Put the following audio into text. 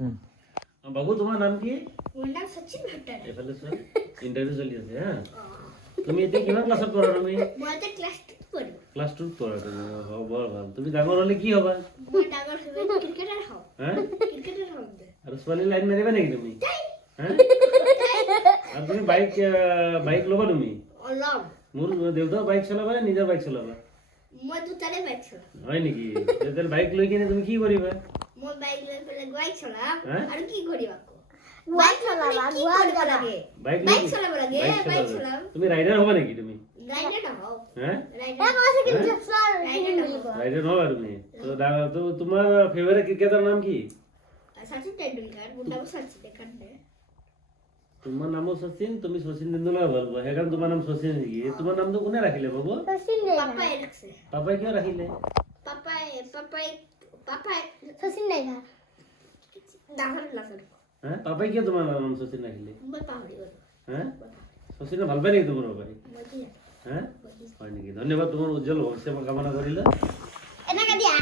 বাবু তোমাৰ নাম কি? মোৰ নাম সচিন ভট্টাচাৰ্য। এফালে চোৱা, ইণ্টাৰভিউ চলি আছে হা। তুমি এতিয়া কিমান ক্লাছত পঢ়া তুমি? মই এতিয়া ক্লাছ 2 পঢ়ো। ক্লাছ 2 পঢ়া তুমি। হ'ব বৰ ভাল। তুমি ডাঙৰ হ'লে কি হ'বা? মই ডাঙৰ হ'লে ক্ৰিকেটাৰ হ'ম। হা? ক্ৰিকেটাৰ হ'ম। আৰু ছোৱালী লাইন মাৰিবা নেকি তুমি? হা? আৰু তুমি বাইক ল'বা তুমি? অলপ মোৰ দেউতাও বাইক চলাবা নে নিজৰ বাইক চলাবা? মই দুটাৰে বাইক চলাম। হয় নেকি? তেতিয়াহ'লে বাইক লৈ কিনে তুমি কি কৰিবা? মই বাইক লৈ পেলাই বাইক চলাম হা? আৰু কি কৰিম আকৌ? বাইক চলাবা, কি কৰিব লাগে? বাইক বাইক চলাব লাগে, বাইক চলাবা। চলাম। তুমি ৰাইডাৰ হ'বা নেকি তুমি? ৰাইডাৰ নহওঁ। হা? ৰাইডাৰ নহওঁ। ৰাইডাৰ নহবা তুমি? তো তোমাৰ ফেভাৰিট ক্ৰিকেটাৰ নাম কি? সচিন তেণ্ডুলকাৰ, মোৰ নাম সচিন তেণ্ডুলকাৰ। তোমাৰ নামো শচীন, তুমি শচীন তেণ্ডুলকাৰ ভাল পোৱা, সেইকাৰণে তোমাৰ নাম শচীন নেকি? তোমাৰ নামটো কোনে ৰাখিলে বাবু? পাপাই ৰাখছে। পাপাই কিয় ৰাখিলে? পাপাই সচিন নাইবা ডাঙৰ লাগাৰ। হা? পাপাই কিয় তোমাৰ নাম শচীন ৰাখিলে? মই পাহৰি গ'লো। হা? শচীনে ভাল পায় নেকি তোমাৰ পাপাই? মই কি হা? হয় নেকি? ধন্যবাদ, তোমাৰ উজ্জ্বল ভৱিষ্যত কামনা কৰিলে। এনেকে দিয়া।